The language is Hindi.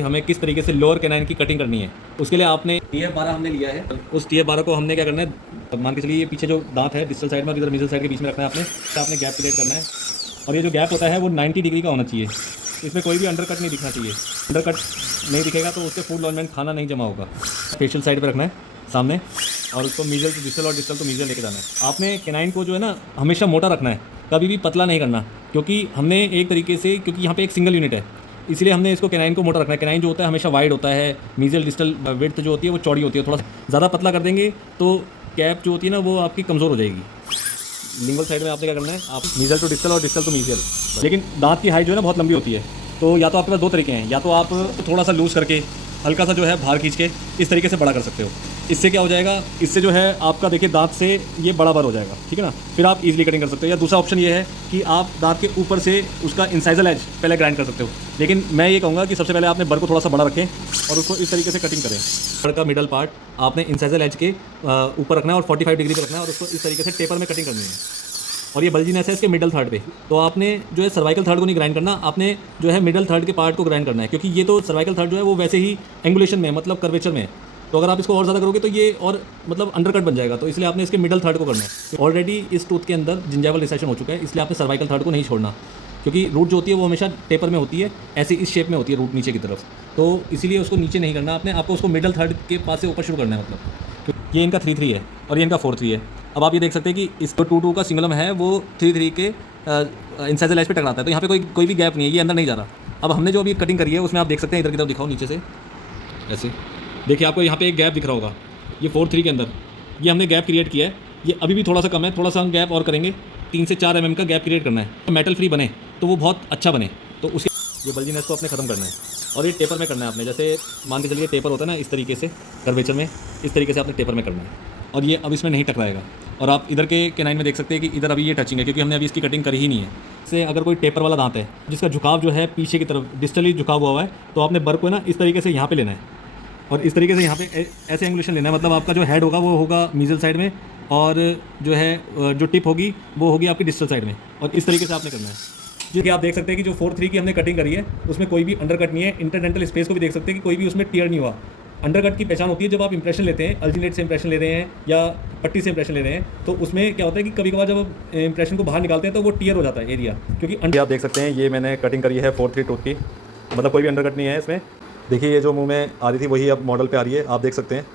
हमें किस तरीके से लोअर कैनाइन की कटिंग करनी है। उसके लिए आपने TF12 हमने लिया है। उस TF12 को हमने क्या करना है, मान के चलिए ये पीछे जो दांत है डिस्टल साइड में और इधर मिडल साइड के बीच में रखना है आपने गैप क्रिएट करना है। और ये जो गैप होता है वो 90 डिग्री का होना चाहिए। इसमें कोई भी अंडरकट नहीं दिखना चाहिए। अंडरकट नहीं दिखेगा तो उससे फूड लॉन्जमेंट खाना नहीं जमा होगा। फेशियल साइड पर रखना है सामने, और उसको मीजल टू डिस्टल और डिस्टल टू मीजल लेके जाना है। आपने कैनाइन को जो है ना हमेशा मोटा रखना है, कभी भी पतला नहीं करना, क्योंकि हमने एक तरीके से, क्योंकि यहाँ पे एक सिंगल यूनिट है इसलिए हमने इसको कैनाइन को मोटा रखना है। कैनाइन जो होता है हमेशा वाइड होता है, मीजल डिस्टल विड्थ जो होती है वो चौड़ी होती है। थोड़ा ज़्यादा पतला कर देंगे तो कैप जो होती है ना वो आपकी कमज़ोर हो जाएगी। लिंगुअल साइड में आपने क्या करना है, आप मीजल टू डिस्टल और डिस्टल टू मीजल। लेकिन दांत की हाइट जो है ना बहुत लंबी होती है, तो या तो आपके पास दो तरीके हैं, या तो आप थोड़ा सा लूज़ करके हल्का सा जो है बाहर खींच के इस तरीके से बड़ा कर सकते हो। इससे क्या हो जाएगा, इससे जो है आपका देखिए दांत से ये बड़ा बर हो जाएगा, ठीक है ना। फिर आप इजीली कटिंग कर सकते हो। या दूसरा ऑप्शन ये है कि आप दांत के ऊपर से उसका इंसाइजल एज पहले ग्राइंड कर सकते हो। लेकिन मैं ये कहूँगा कि सबसे पहले आपने बर को थोड़ा सा बड़ा रखें और उसको इस तरीके से कटिंग करें। बर का मिडल पार्ट आपने इंसाइजल एज के ऊपर रखना है और 45 डिग्री पर रखना है और उसको इस तरीके से टेपर में कटिंग करनी है। और ये बल्जीनेस है इसके मिडल थर्ड पे, तो आपने जो है सर्वाइकल थर्ड को नहीं ग्राइंड करना, आपने जो है मिडल थर्ड के पार्ट को ग्राइंड करना है। क्योंकि ये तो सर्वाइकल थर्ड जो है वो वैसे ही एंगुलेशन में, मतलब कर्वेचर में है, तो अगर आप इसको और ज़्यादा करोगे तो ये और मतलब अंडरकट बन जाएगा। तो इसलिए आपने इसके मिडल थर्ड को करना है। ऑलरेडी इस टूथ के अंदर जिंजाइवल रिसेशन हो चुका है, इसलिए आपने सर्वाइकल थर्ड को नहीं छोड़ना, क्योंकि रूट जो होती है वो हमेशा टेपर में होती है, ऐसे इस शेप में होती है रूट नीचे की तरफ। तो इसीलिए उसको नीचे नहीं करना आपने, आपको उसको मिडल थर्ड के पास से ऊपर शुरू करना है। मतलब ये इनका 3-3 है और ये इनका 4-3 है। अब आप ये देख सकते हैं कि इसको 2-2 का सिंगलम है वो 3-3 के इंसाइजल एज पे टकराता है, तो यहाँ पे कोई भी गैप नहीं है, ये अंदर नहीं जा रहा। अब हमने जो अभी कटिंग करी है उसमें आप देख सकते हैं, इधर की तरफ दिखाओ नीचे से, ऐसे देखिए आपको यहाँ पे एक गैप दिख रहा होगा, ये 4-3 के अंदर ये हमने गैप क्रिएट किया है। ये अभी भी थोड़ा सा कम है, थोड़ा सा हम गैप और करेंगे, 3 से 4 mm का गैप क्रिएट करना है। तो मेटल फ्री बने तो वो बहुत अच्छा बने, तो उसके ये बल्जीनेस को आपने ख़त्म करना है। और ये टेपर में करना है आपने, जैसे मान के चलिए टेपर होता है ना इस तरीके से कर्वेचर में, इस तरीके से आपने टेपर में करना है। और ये अब इसमें नहीं टकराएगा। और आप इधर के कैनाइन में देख सकते हैं कि इधर अभी ये टचिंग है, क्योंकि हमने अभी इसकी कटिंग करी ही नहीं है। से अगर कोई टेपर वाला दांत है जिसका झुकाव जो है पीछे की तरफ डिस्टली झुकाव हुआ है, तो आपने बर को ना इस तरीके से यहाँ पे लेना है और इस तरीके से यहाँ पे ऐसे एंगुलेशन लेना है। मतलब आपका जो हेड होगा वो होगा मीजल साइड में, और जो है जो टिप होगी वो होगी आपकी डिस्टल साइड में, और इस तरीके से आपने करना है। जी आप देख सकते हैं कि जो 4-3 की हमने कटिंग करी है उसमें कोई भी अंडरकट नहीं है। इंटरडेंटल स्पेस को भी देख सकते हैं कि कोई भी उसमें टीयर नहीं हुआ। अंडरकट की पहचान होती है जब आप इंप्रेशन लेते हैं, अल्जिनेट से इंप्रेशन ले रहे हैं या पट्टी से इंप्रेशन ले रहे हैं, तो उसमें क्या होता है कि कभी कभार जब इंप्रेशन को बाहर निकालते हैं तो वो टीयर हो जाता है एरिया। क्योंकि आप देख सकते हैं ये मैंने कटिंग करी है 4-3 टूथ की, मतलब कोई भी अंडरकट नहीं है इसमें। देखिए ये जो मुंह में आ रही थी वही अब मॉडल पे आ रही है, आप देख सकते हैं।